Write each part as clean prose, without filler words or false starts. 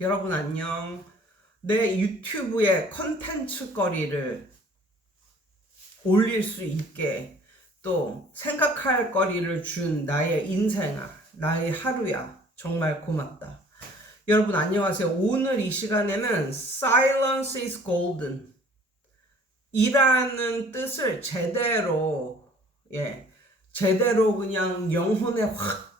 여러분 안녕. 내 유튜브에 컨텐츠 거리를 올릴 수 있게 또 생각할 거리를 준 나의 인생아, 나의 하루야. 정말 고맙다. 여러분 안녕하세요. 오늘 이 시간에는 Silence is golden 이라는 뜻을 제대로 그냥 영혼에 확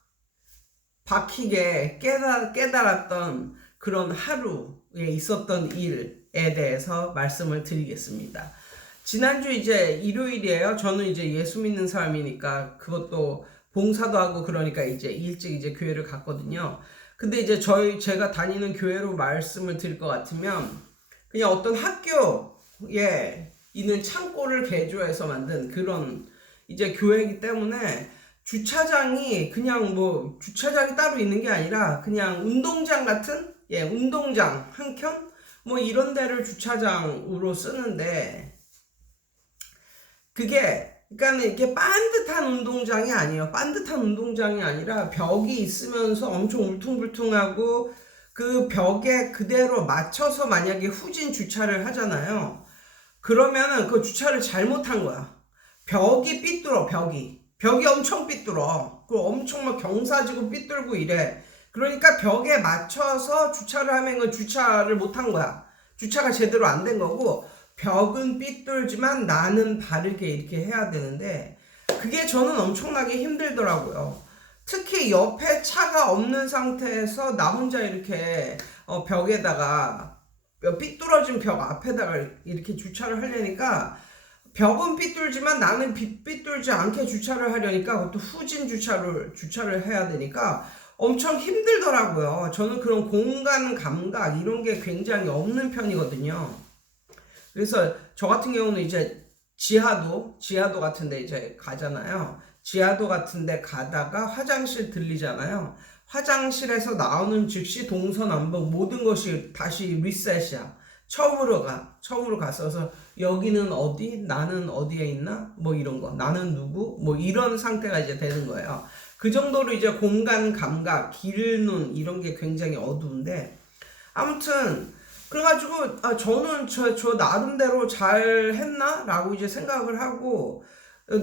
박히게 깨달았던 그런 하루에 있었던 일에 대해서 말씀을 드리겠습니다. 지난주 이제 일요일이에요. 저는 이제 예수 믿는 사람이니까 그것도 봉사도 하고 그러니까 이제 일찍 이제 교회를 갔거든요. 근데 이제 제가 다니는 교회로 말씀을 드릴 것 같으면 그냥 어떤 학교에 있는 창고를 개조해서 만든 그런 이제 교회이기 때문에 주차장이 그냥 뭐 주차장이 따로 있는 게 아니라 그냥 운동장 같은 운동장 한 켠 뭐 이런 데를 주차장으로 쓰는데 그러니까 이게 반듯한 운동장이 아니에요. 반듯한 운동장이 아니라 벽이 있으면서 엄청 울퉁불퉁하고 그 벽에 그대로 맞춰서 만약에 후진 주차를 하잖아요. 그러면은 그 주차를 잘못한 거야. 벽이 삐뚤어, 벽이 엄청 삐뚤어. 그리고 엄청 막 경사지고 삐뚤고 이래. 그러니까 벽에 맞춰서 주차를 하면 그 주차를 못한 거야. 주차가 제대로 안 된 거고, 벽은 삐뚤지만 나는 바르게 이렇게 해야 되는데, 그게 저는 엄청나게 힘들더라고요. 특히 옆에 차가 없는 상태에서 나 혼자 이렇게 벽에다가 삐뚤어진 벽 앞에다가 이렇게 주차를 하려니까 벽은 삐뚤지만 나는 삐뚤지 않게 주차를 하려니까 그것도 후진 주차를 해야 되니까 엄청 힘들더라고요. 저는 그런 공간 감각 이런 게 굉장히 없는 편이거든요. 그래서 저 같은 경우는 이제 지하도 같은데 이제 가잖아요. 지하도 같은데 가다가 화장실 들리잖아요. 화장실에서 나오는 즉시 동서남북 모든 것이 다시 리셋이야. 처음으로 갔어서 여기는 어디? 나는 어디에 있나? 뭐 이런 거. 나는 누구? 뭐 이런 상태가 이제 되는 거예요. 그 정도로 이제 공간 감각, 길눈 이런 게 굉장히 어두운데 아무튼 그래가지고 저는 저 나름대로 잘 했나? 라고 이제 생각을 하고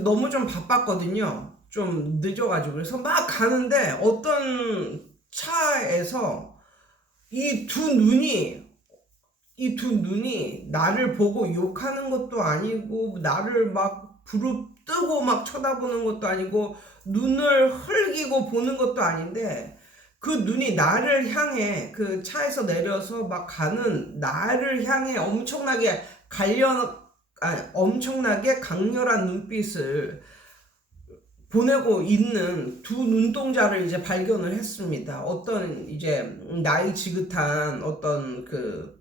너무 좀 바빴거든요. 좀 늦어가지고 그래서 막 가는데 어떤 차에서 이 두 눈이 나를 보고 욕하는 것도 아니고 나를 막 부릅뜨고 막 쳐다보는 것도 아니고 눈을 흘기고 보는 것도 아닌데 그 눈이 나를 향해 그 차에서 내려서 막 가는 나를 향해 엄청나게 강렬한 눈빛을 보내고 있는 두 눈동자를 이제 발견을 했습니다. 어떤 이제 나이 지긋한 어떤 그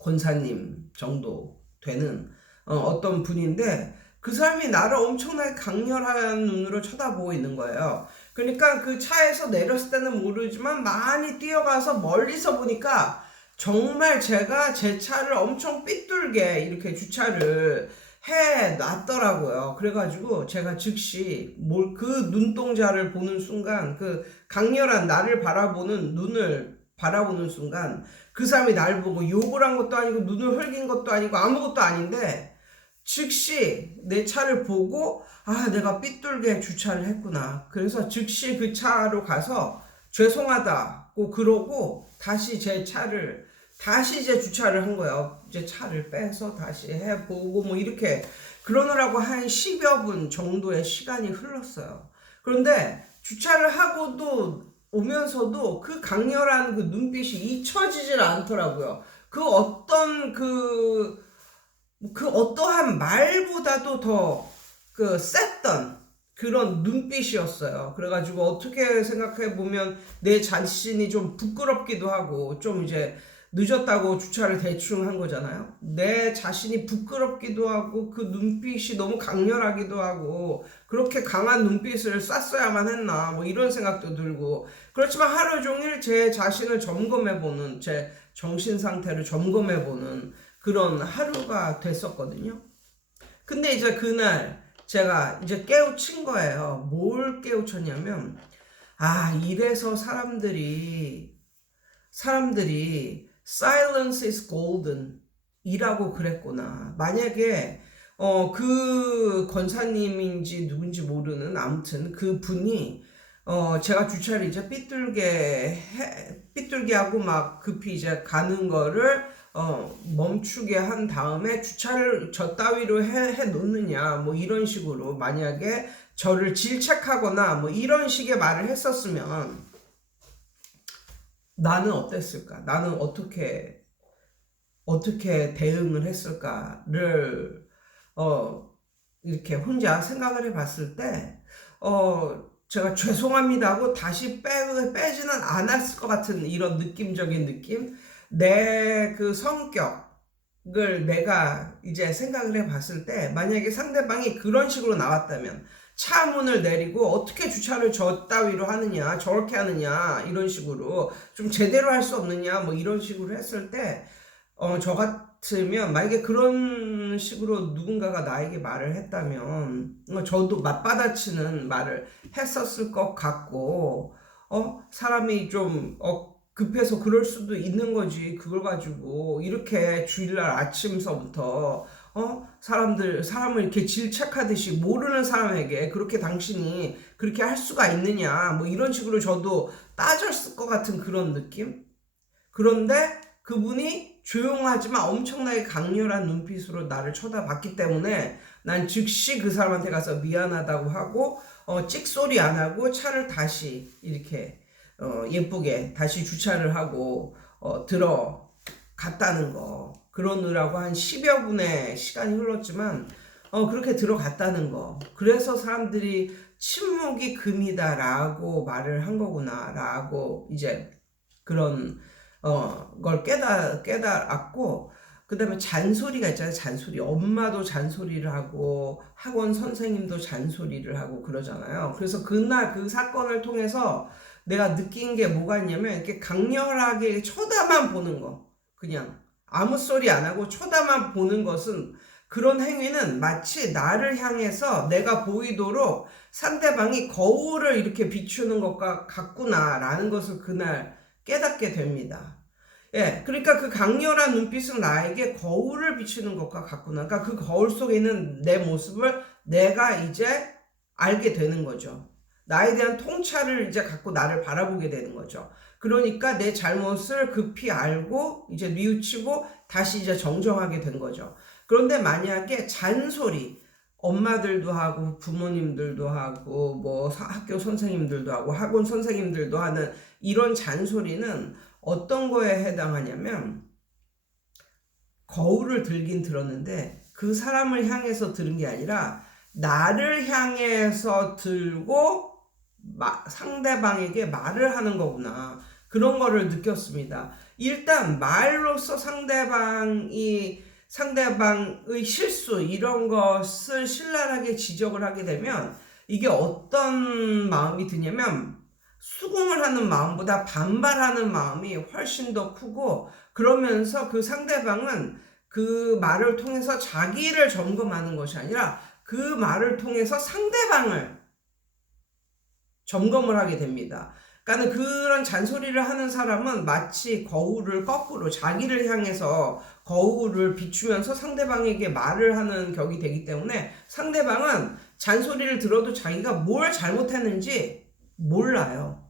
권사님 정도 되는 어떤 분인데 그 사람이 나를 엄청나게 강렬한 눈으로 쳐다보고 있는 거예요. 그러니까 그 차에서 내렸을 때는 모르지만 많이 뛰어가서 멀리서 보니까 정말 제가 제 차를 엄청 삐뚤게 이렇게 주차를 해 놨더라고요. 그래가지고 제가 즉시 그 눈동자를 보는 순간 그 강렬한 나를 바라보는 눈을 바라보는 순간 그 사람이 날 보고 욕을 한 것도 아니고 눈을 흘긴 것도 아니고 아무것도 아닌데 즉시 내 차를 보고 내가 삐뚤게 주차를 했구나. 그래서 즉시 그 차로 가서 죄송하다고 그러고 다시 제 주차를 한 거예요. 이제 차를 빼서 다시 해보고 뭐 이렇게 그러느라고 한 10여 분 정도의 시간이 흘렀어요. 그런데 주차를 하고도 오면서도 그 강렬한 그 눈빛이 잊혀지질 않더라고요. 그 어떠한 말보다도 더 셌던 그런 눈빛이었어요. 그래가지고 어떻게 생각해 보면 내 자신이 좀 부끄럽기도 하고 좀 이제 늦었다고 주차를 대충 한 거잖아요. 내 자신이 부끄럽기도 하고 그 눈빛이 너무 강렬하기도 하고 그렇게 강한 눈빛을 쐈어야만 했나 뭐 이런 생각도 들고 그렇지만 하루 종일 제 자신을 점검해보는 제 정신 상태를 점검해보는 그런 하루가 됐었거든요. 근데 이제 그날 제가 이제 깨우친 거예요. 뭘 깨우쳤냐면 이래서 사람들이 silence is golden 이라고 그랬구나. 만약에 그 권사님인지 누군지 모르는 아무튼 그 분이 제가 주차를 이제 삐뚤게 하고 막 급히 이제 가는 거를 멈추게 한 다음에 주차를 저 따위로 해 놓느냐 뭐 이런 식으로 만약에 저를 질책하거나 뭐 이런 식의 말을 했었으면 나는 어땠을까? 나는 어떻게 대응을 했을까를 이렇게 혼자 생각을 해봤을 때 제가 죄송합니다 하고 다시 빼지는 않았을 것 같은 이런 느낌적인 느낌, 내 그 성격을 내가 이제 생각을 해봤을 때 만약에 상대방이 그런 식으로 나왔다면 차 문을 내리고 어떻게 주차를 저 따위로 하느냐 저렇게 하느냐 이런 식으로 좀 제대로 할 수 없느냐 뭐 이런 식으로 했을 때 저 같으면 만약에 그런 식으로 누군가가 나에게 말을 했다면 저도 맞받아치는 말을 했었을 것 같고 사람이 좀 급해서 그럴 수도 있는 거지. 그걸 가지고 이렇게 주일날 아침서부터 사람을 이렇게 질책하듯이 모르는 사람에게 그렇게 당신이 그렇게 할 수가 있느냐 뭐 이런 식으로 저도 따졌을 것 같은 그런 느낌. 그런데 그분이 조용하지만 엄청나게 강렬한 눈빛으로 나를 쳐다봤기 때문에 난 즉시 그 사람한테 가서 미안하다고 하고 찍소리 안 하고 차를 다시 이렇게 예쁘게 다시 주차를 하고 들어갔다는 거. 그러느라고 한 10여 분의 시간이 흘렀지만 그렇게 들어갔다는 거. 그래서 사람들이 침묵이 금이다 라고 말을 한 거구나 라고 이제 그런 걸 깨달았고, 그 다음에 잔소리가 있잖아요. 잔소리. 엄마도 잔소리를 하고 학원 선생님도 잔소리를 하고 그러잖아요. 그래서 그날 그 사건을 통해서 내가 느낀 게 뭐가 있냐면 이렇게 강렬하게 쳐다만 보는 거. 그냥 아무 소리 안 하고 쳐다만 보는 것은, 그런 행위는 마치 나를 향해서 내가 보이도록 상대방이 거울을 이렇게 비추는 것과 같구나라는 것을 그날 깨닫게 됩니다. 예, 그러니까 그 강렬한 눈빛은 나에게 거울을 비추는 것과 같구나. 그러니까 그 거울 속에 있는 내 모습을 내가 이제 알게 되는 거죠. 나에 대한 통찰을 이제 갖고 나를 바라보게 되는 거죠. 그러니까 내 잘못을 급히 알고 이제 뉘우치고 다시 이제 정정하게 된 거죠. 그런데 만약에 잔소리, 엄마들도 하고 부모님들도 하고 뭐 학교 선생님들도 하고 학원 선생님들도 하는 이런 잔소리는 어떤 거에 해당하냐면, 거울을 들긴 들었는데 그 사람을 향해서 들은 게 아니라 나를 향해서 들고 상대방에게 말을 하는 거구나. 그런 거를 느꼈습니다. 일단 말로써 상대방의 실수 이런 것을 신랄하게 지적을 하게 되면 이게 어떤 마음이 드냐면 수긍을 하는 마음보다 반발하는 마음이 훨씬 더 크고, 그러면서 그 상대방은 그 말을 통해서 자기를 점검하는 것이 아니라 그 말을 통해서 상대방을 점검을 하게 됩니다. 그러니까 그런 잔소리를 하는 사람은 마치 거울을 거꾸로 자기를 향해서 거울을 비추면서 상대방에게 말을 하는 격이 되기 때문에 상대방은 잔소리를 들어도 자기가 뭘 잘못했는지 몰라요.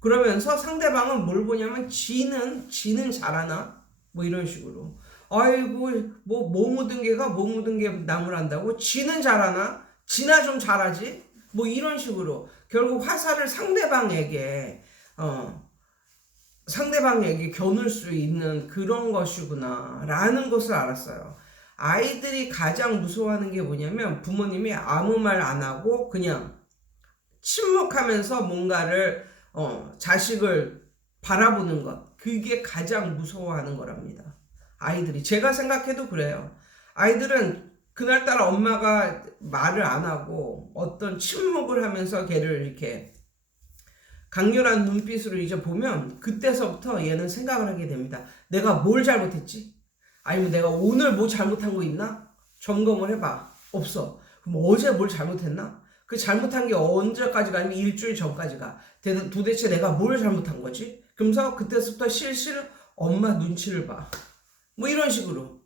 그러면서 상대방은 뭘 보냐면 지는 잘하나? 뭐 이런 식으로. 아이고 뭐 묻은 개가 뭐 묻은 개 나무란다고? 지는 잘하나? 지나 좀 잘하지? 뭐 이런 식으로 결국 화살을 상대방에게 겨눌 수 있는 그런 것이구나 라는 것을 알았어요. 아이들이 가장 무서워하는 게 뭐냐면 부모님이 아무 말 안 하고 그냥 침묵하면서 뭔가를 자식을 바라보는 것, 그게 가장 무서워하는 거랍니다. 아이들이. 제가 생각해도 그래요. 아이들은 그날따라 엄마가 말을 안 하고 어떤 침묵을 하면서 걔를 이렇게 강렬한 눈빛으로 이제 보면 그때서부터 얘는 생각을 하게 됩니다. 내가 뭘 잘못했지? 아니면 내가 오늘 뭐 잘못한 거 있나? 점검을 해봐. 없어. 그럼 어제 뭘 잘못했나? 그 잘못한 게 언제까지가 아니면 일주일 전까지가. 도대체 내가 뭘 잘못한 거지? 그러면서 그때부터 실실 엄마 눈치를 봐. 뭐 이런 식으로.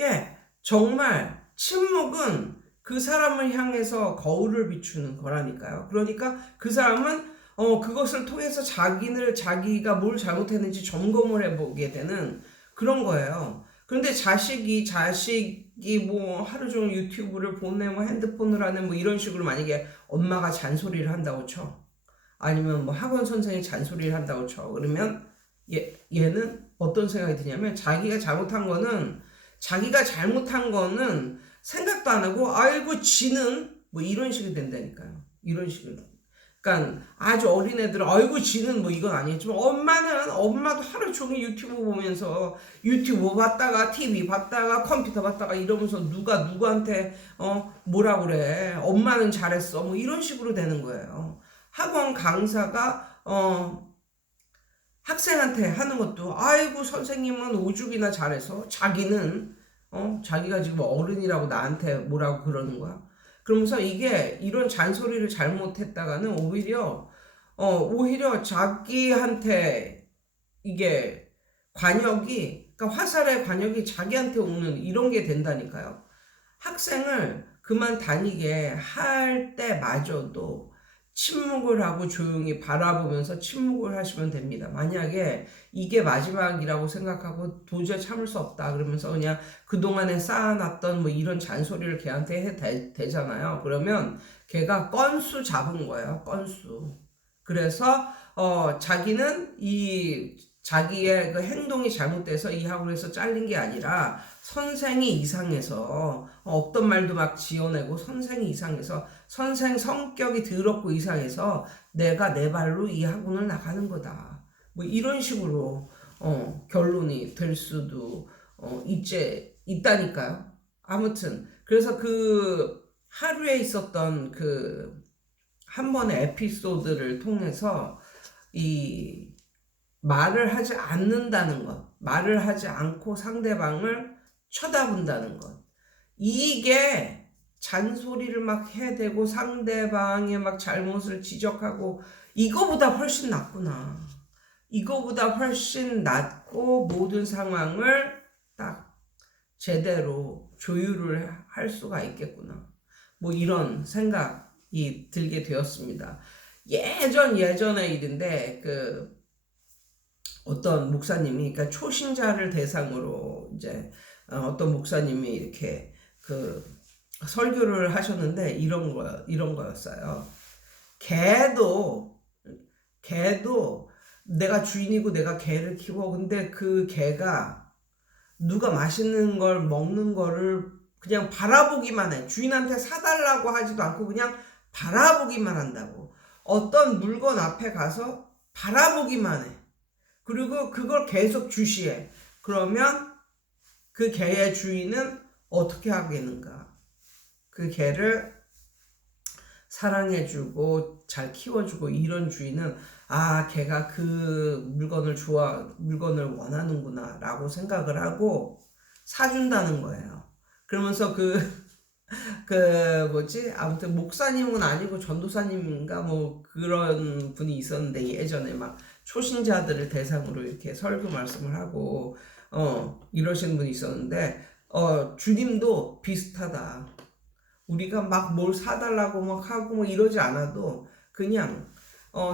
예, 정말 침묵은 그 사람을 향해서 거울을 비추는 거라니까요. 그러니까 그 사람은 그것을 통해서 자기가 뭘 잘못했는지 점검을 해보게 되는 그런 거예요. 그런데 자식이 뭐 하루 종일 유튜브를 보내, 뭐 핸드폰을 하는 뭐 이런 식으로 만약에 엄마가 잔소리를 한다고 쳐. 아니면 뭐 학원 선생님이 잔소리를 한다고 쳐. 그러면 얘는 어떤 생각이 드냐면 자기가 잘못한 거는 생각도 안 하고 아이고 지는 뭐 이런 식이 된다니까요. 이런 식으로. 그러니까 아주 어린 애들은 아이고 지는 뭐 이건 아니겠지만 엄마도 하루 종일 유튜브 보면서 유튜브 봤다가 TV 봤다가 컴퓨터 봤다가 이러면서 누가 누구한테 뭐라 그래. 엄마는 잘했어. 뭐 이런 식으로 되는 거예요. 학원 강사가 학생한테 하는 것도 아이고 선생님은 오죽이나 잘해서 자기가 지금 어른이라고 나한테 뭐라고 그러는 거야. 그러면서 이런 잔소리를 잘못했다가는 오히려 자기한테 이게 그러니까 화살의 관역이 자기한테 오는 이런 게 된다니까요. 학생을 그만 다니게 할 때마저도 침묵을 하고 조용히 바라보면서 침묵을 하시면 됩니다. 만약에 이게 마지막이라고 생각하고 도저히 참을 수 없다 그러면서 그냥 그동안에 쌓아놨던 뭐 이런 잔소리를 걔한테 되잖아요. 그러면 걔가 건수 잡은 거예요. 건수. 그래서 자기는 자기의 그 행동이 잘못돼서 이 학원에서 잘린 게 아니라 선생이 이상해서 없던 말도 막 지어내고 선생이 이상해서 선생 성격이 더럽고 이상해서 내가 내 발로 이 학원을 나가는 거다. 뭐 이런 식으로 결론이 될 수도 있다니까요. 아무튼 그래서 그 하루에 있었던 그 한 번의 에피소드를 통해서 이 말을 하지 않는다는 것, 말을 하지 않고 상대방을 쳐다본다는 것, 이게 잔소리를 막 해대고 상대방의 막 잘못을 지적하고 이거보다 훨씬 낫구나. 이거보다 훨씬 낫고 모든 상황을 딱 제대로 조율을 할 수가 있겠구나. 뭐 이런 생각이 들게 되었습니다. 예전의 일인데 어떤 목사님이, 그러니까 초신자를 대상으로 이제 어떤 목사님이 이렇게 설교를 하셨는데 이런 거였어요. 개도 내가 주인이고 내가 개를 키워. 근데 그 개가 누가 맛있는 걸 먹는 거를 그냥 바라보기만 해. 주인한테 사달라고 하지도 않고 그냥 바라보기만 한다고. 어떤 물건 앞에 가서 바라보기만 해. 그리고 그걸 계속 주시해. 그러면 그 개의 주인은 어떻게 하겠는가? 그 개를 사랑해주고 잘 키워주고 이런 주인은 개가 그 물건을 원하는구나 라고 생각을 하고 사준다는 거예요. 그러면서 아무튼 목사님은 아니고 전도사님인가 뭐 그런 분이 있었는데 예전에 막 초신자들을 대상으로 이렇게 설교 말씀을 하고 이러신 분이 있었는데 주님도 비슷하다. 우리가 막 뭘 사달라고 막 하고 뭐 이러지 않아도 그냥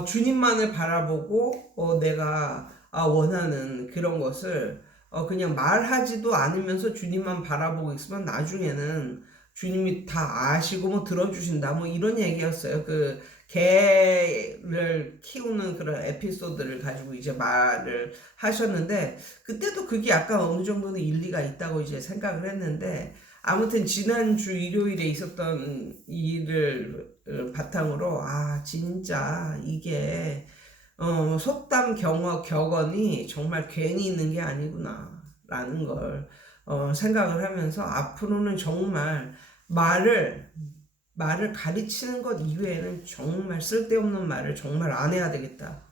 주님만을 바라보고 내가 원하는 그런 것을 그냥 말하지도 않으면서 주님만 바라보고 있으면 나중에는 주님이 다 아시고 뭐 들어주신다 뭐 이런 얘기였어요. 그 개를 키우는 그런 에피소드를 가지고 이제 말을 하셨는데 그때도 그게 약간 어느 정도는 일리가 있다고 이제 생각을 했는데 아무튼 지난주 일요일에 있었던 일을 바탕으로 진짜 이게 속담 격언이 정말 괜히 있는 게 아니구나 라는 걸 생각을 하면서 앞으로는 정말 말을 가르치는 것 이외에는 정말 쓸데없는 말을 정말 안 해야 되겠다.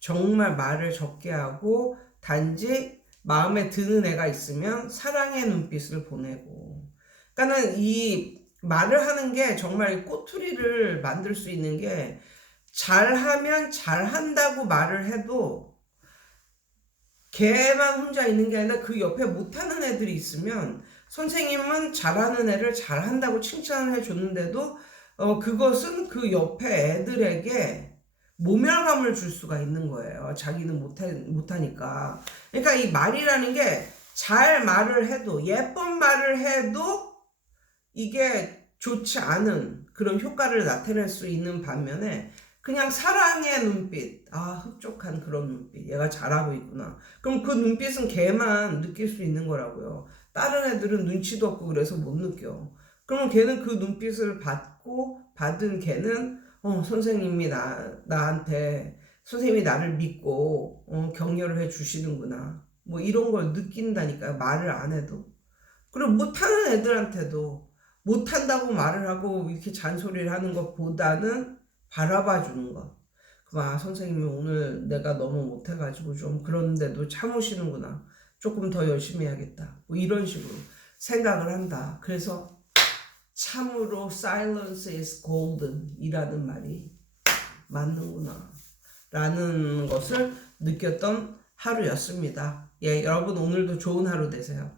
정말 말을 적게 하고 단지 마음에 드는 애가 있으면 사랑의 눈빛을 보내고. 그러니까는 이 말을 하는 게 정말 꼬투리를 만들 수 있는 게 잘하면 잘한다고 말을 해도 걔만 혼자 있는 게 아니라 그 옆에 못하는 애들이 있으면 선생님은 잘하는 애를 잘한다고 칭찬을 해줬는데도 그것은 그 옆에 애들에게 모멸감을 줄 수가 있는 거예요. 자기는 못하니까. 그러니까 이 말이라는 게 잘 말을 해도 예쁜 말을 해도 이게 좋지 않은 그런 효과를 나타낼 수 있는 반면에 그냥 사랑의 눈빛, 흡족한 그런 눈빛, 얘가 잘하고 있구나. 그럼 그 눈빛은 걔만 느낄 수 있는 거라고요. 다른 애들은 눈치도 없고 그래서 못 느껴. 그러면 걔는 그 눈빛을 받은 걔는 선생님이 나한테 선생님이 나를 믿고 격려를 해 주시는구나. 뭐 이런 걸 느낀다니까요. 말을 안 해도. 그리고 못하는 애들한테도 못한다고 말을 하고 이렇게 잔소리를 하는 것보다는 바라봐 주는 것. 선생님이 오늘 내가 너무 못해가지고 좀 그런데도 참으시는구나. 조금 더 열심히 해야겠다. 뭐 이런 식으로 생각을 한다. 그래서 참으로 silence is golden 이라는 말이 맞는구나. 라는 것을 느꼈던 하루였습니다. 예, 여러분 오늘도 좋은 하루 되세요.